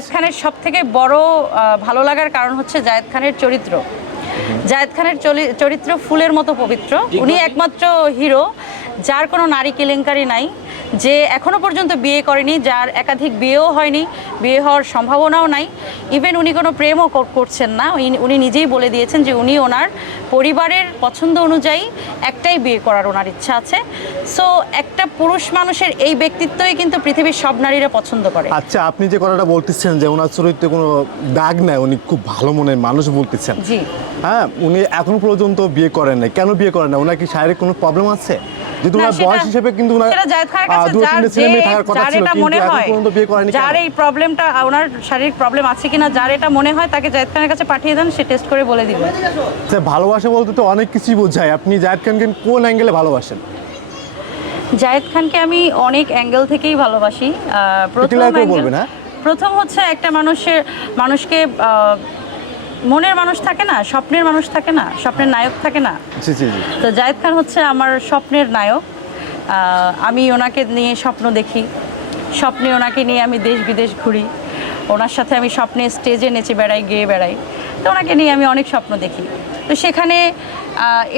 জায়েদ খানের সব থেকে বড় ভালো লাগার কারণ হচ্ছে জায়েদ খানের চরিত্র। জায়েদ খানের চরিত্র ফুলের মতো পবিত্র। উনি একমাত্র হিরো যার কোনো নারী কেলেঙ্কারি নাই। যে এখনও পর্যন্ত বিয়ে করেনি যার একাধিক বিয়েও হয়নি বিয়ে হওয়ার সম্ভাবনাও নাই। ইভেন উনি কোনো প্রেমও করছেন না। উনি- নিজেই বলে দিয়েছেন যে উনি ওনার পরিবারের পছন্দ অনুযায়ী একটাই বিয়ে করার ওনার ইচ্ছা আছে। সো একটা পুরুষ মানুষের এই ব্যক্তিত্বই কিন্তু পৃথিবীর সব নারীরা পছন্দ করে। আচ্ছা আপনি যে কথাটা বলতেছেন যে ওনার চরিত্রে কোনো দাগ নাই উনি খুব ভালো মনের মানুষ বলতেছেন। জি। হ্যাঁ উনি এখনও পর্যন্ত বিয়ে করেন নাই। কেন বিয়ে করেন না ওনার কি শারীরিক কোনো প্রবলেম আছে? না, ওনার বয়স হিসেবে কিন্তু ওনার দু যার তিনটে ছেলে মেয়ে থাকার কথা ছিল কিন্তু এখন পর্যন্ত বিয়ে করেনি যার এই প্রবলেমটা ওনার শারীরিক প্রবলেম আছে কিনা যার এটা মনে হয় তাকে জায়েদ খানের কাছে পাঠিয়ে দেন সে টেস্ট করে বলে দিবে। আচ্ছা, ভালোবাসা বলতে তো অনেক কিছুই বোঝায়। আপনি জায়েদ খানকে কোন অ্যাঙ্গেলে ভালোবাসেন? জায়েদ খানকে আমি অনেক অ্যাঙ্গেল থেকেই ভালোবাসি। প্রথম হ্যাঁ? প্রথম হচ্ছে একটা মানুষের মানুষকে মনের মানুষ থাকে না স্বপ্নের মানুষ থাকে না স্বপ্নের নায়ক থাকে না। জি জি জি। তো জায়েদ খান হচ্ছে আমার স্বপ্নের নায়ক। আমি ওনাকে নিয়ে স্বপ্ন দেখি স্বপ্নে ওনাকে নিয়ে আমি দেশ বিদেশ ঘুরি। ওনার সাথে আমি স্বপ্নে স্টেজে নেচে বেড়াই গেয়ে বেড়াই। তো ওনাকে নিয়ে আমি অনেক স্বপ্ন দেখি। তো সেখানে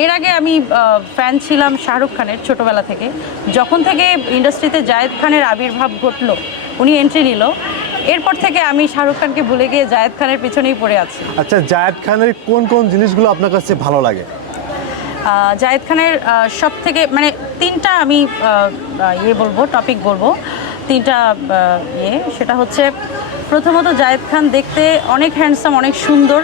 এর আগে আমি ফ্যান ছিলাম শাহরুখ খানের ছোটোবেলা থেকে। যখন থেকে ইন্ডাস্ট্রিতে জায়েদ খানের আবির্ভাব ঘটলো উনি এন্ট্রি নিল। এরপর থেকে আমি শাহরুখ খানকে ভুলে গিয়ে জায়েদ খানের পিছনেই পড়ে আছি। আচ্ছা জায়েদ খানের কোন কোন জিনিসগুলো আপনার কাছে ভালো লাগে? জায়েদ খানের সব থেকে মানে তিনটা আমি ইয়ে বলব টপিক বলব। তিনটা ইয়ে সেটা হচ্ছে প্রথমত জায়েদ খান দেখতে অনেক হ্যান্ডসাম অনেক সুন্দর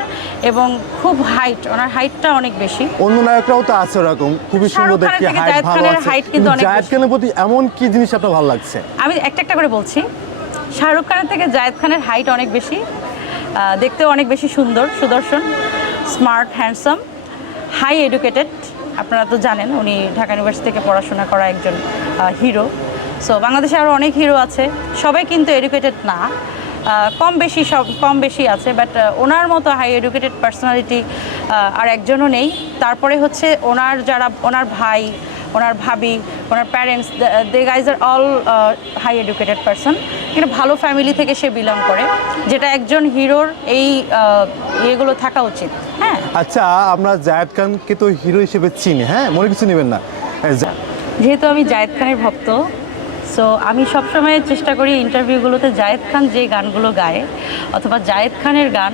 এবং খুব হাইট ওনার হাইটটা অনেক বেশি। অন্য নায়করাও তো আছে ওরকম খুবই সুন্দর দেখতে হাইট ভালো আছে। জায়েদ খানের প্রতি এমন কি জিনিস আপনার ভালো লাগছে? আমি একটা একটা করে বলছি। শাহরুখ খানের থেকে জায়েদ খানের হাইট অনেক বেশি। দেখতেও অনেক বেশি সুন্দর, সুদর্শন স্মার্ট হ্যান্ডসাম হাই এডুকেটেড আপনারা তো জানেন, উনি ঢাকা ইউনিভার্সিটি থেকে পড়াশোনা করা একজন হিরো সো বাংলাদেশে আরও অনেক হিরো আছে। সবাই কিন্তু এডুকেটেড না। কম বেশি সব, কম বেশি আছে বাট ওনার মতো হাই এডুকেটেড পার্সোনালিটি আর একজনও নেই। তারপরে হচ্ছে ওনার যারা, ওনার ভাই, ওনার ভাবি, ওনার parents they guys are all high educated person কিন্তু ভালো ফ্যামিলি থেকে সে বিলং করে যেটা একজন হিরোর এই ইয়েগুলো থাকা উচিত হ্যাঁ? আচ্ছা আমরা জায়েদ খানকে তো হিরো হিসেবে চিনি হ্যাঁ? মনে কিছু নেবেন না। যেহেতু আমি জায়েদ খানের ভক্ত সো আমি সবসময় চেষ্টা করি ইন্টারভিউগুলোতে জায়েদ খান যে গানগুলো গায় অথবা জায়েদ খানের গান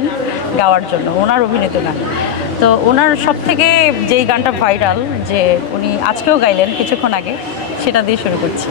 গাওয়ার জন্য ওনার অভিনীত গান। তো ওনার সব থেকে যেই গানটা ভাইরাল যে উনি আজকেও গাইলেন কিছুক্ষণ আগে সেটা দিয়ে শুরু করছি।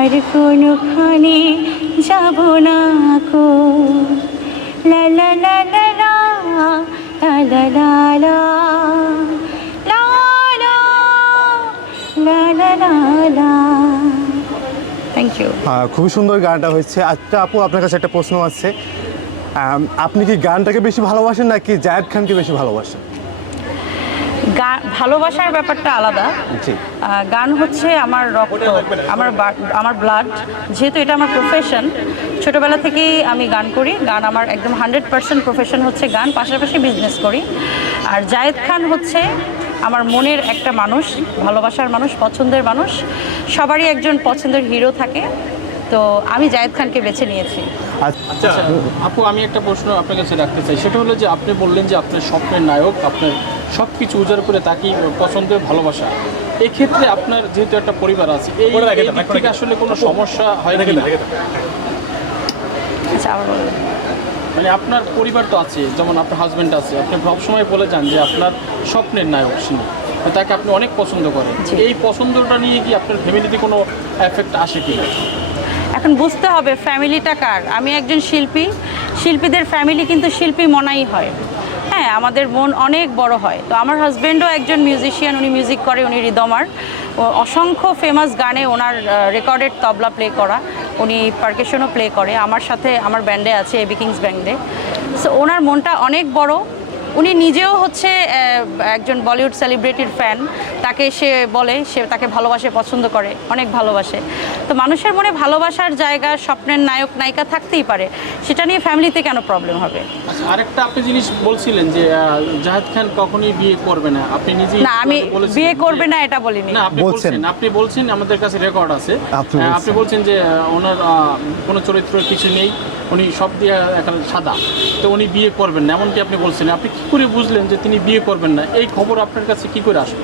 আর কোনোখানে যাব না কো লা লা থ্যাংক ইউ খুবই সুন্দর গানটা হয়েছে আচ্ছা আপু আপনার কাছে একটা প্রশ্ন আছে আপনি কি গানটাকে বেশি ভালোবাসেন নাকি জায়েদ খানকে বেশি ভালোবাসেন ভালোবাসার ব্যাপারটা আলাদা। গান হচ্ছে আমার রক্ত আমার আমার ব্লাড যেহেতু এটা আমার প্রফেশন ছোটোবেলা থেকেই আমি গান করি। গান আমার একদম হান্ড্রেড পার্সেন্ট প্রফেশন হচ্ছে গান পাশাপাশি বিজনেস করি। আর জায়েদ খান হচ্ছে আমার মনের একটা মানুষ ভালোবাসার মানুষ পছন্দের মানুষ। সবারই একজন পছন্দের হিরো থাকে। তো আমি জায়েদ খানকে বেছে নিয়েছি। আচ্ছা আপু আমি একটা প্রশ্ন আপনার কাছে রাখতে চাই। সেটা হলো যে আপনি বললেন যে আপনার স্বপ্নের নায়ক আপনার সব কিছু উজাড় করে তাকেই পছন্দের ভালোবাসা। এক্ষেত্রে আপনার যেহেতু একটা পরিবার আছে এই দিক থেকে আসলে কোনো সমস্যা হয় কি না? আচ্ছা মানে আপনার পরিবার তো আছে যেমন আপনার হাজব্যান্ড আছে আপনি সবসময় বলে যান যে আপনার স্বপ্নের নায়ক সিনে তাকে আপনি অনেক পছন্দ করেন। এই পছন্দটা নিয়ে কি আপনার ফ্যামিলিতে কোনো এফেক্ট আসে কি এখন বুঝতে হবে ফ্যামিলিটা কার? আমি একজন শিল্পী, শিল্পীদের ফ্যামিলি কিন্তু শিল্পী মনাই হয়। হ্যাঁ আমাদের মন অনেক বড় হয়। তো আমার হাজব্যান্ডও একজন মিউজিশিয়ান উনি মিউজিক করে, উনি রিদমার অসংখ্য ফেমাস গানে ওনার রেকর্ডেড তবলা প্লে করা। উনি পার্কেশনও প্লে করে। আমার সাথে, আমার ব্যান্ডে আছে এবি কিংস ব্যান্ডে সো ওনার মনটা অনেক বড়। উনি নিজেও হচ্ছে একজন বলিউড সেলিব্রিটির ফ্যান। তাকে সে বলে সে তাকে ভালোবাসে পছন্দ করে অনেক ভালোবাসে। তো মানুষের মনে ভালোবাসার জায়গা স্বপ্নের নায়ক নায়িকা থাকতেই পারে। সেটা নিয়ে ফ্যামিলিতে কেন প্রবলেম হবে? আচ্ছা আরেকটা আপনি জিনিস বলছিলেন যে জাহেদ খান কখনোই বিয়ে করবে না। আপনি নিজে না আমি বিয়ে করবে না এটা বলিনি। না আপনি বলছেন। আপনি বলছেন আমাদের কাছে রেকর্ড আছে। আপনি বলছেন। যে ওনার আহ, কোনো চরিত্র কিছু নেই উনি সব দিয়ে এখন সাদা। তো উনি বিয়ে করবেন না এমনকি আপনি বলছেন। আপনি করে বুঝলেন যে তিনি বিয়ে করবেন না, এই খবর আপনার কাছে কি করে আসলো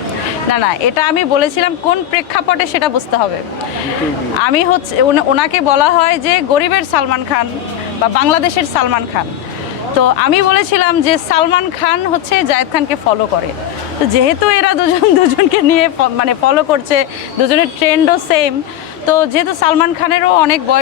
না না, এটা আমি বলেছিলাম, কোন প্রেক্ষাপটে সেটা বুঝতে হবে। আমি হচ্ছে ওনাকে বলা হয় যে গরিবের সালমান খান বা বাংলাদেশের সালমান খান। তো আমি বলেছিলাম যে সালমান খান হচ্ছে জায়েদ খানকে ফলো করে। তো যেহেতু এরা দুজন, দুজনকে নিয়ে মানে ফলো করছে, দুজনের ট্রেন্ডও সেম তো যেহেতু সালমান খানেরও অনেক বয়স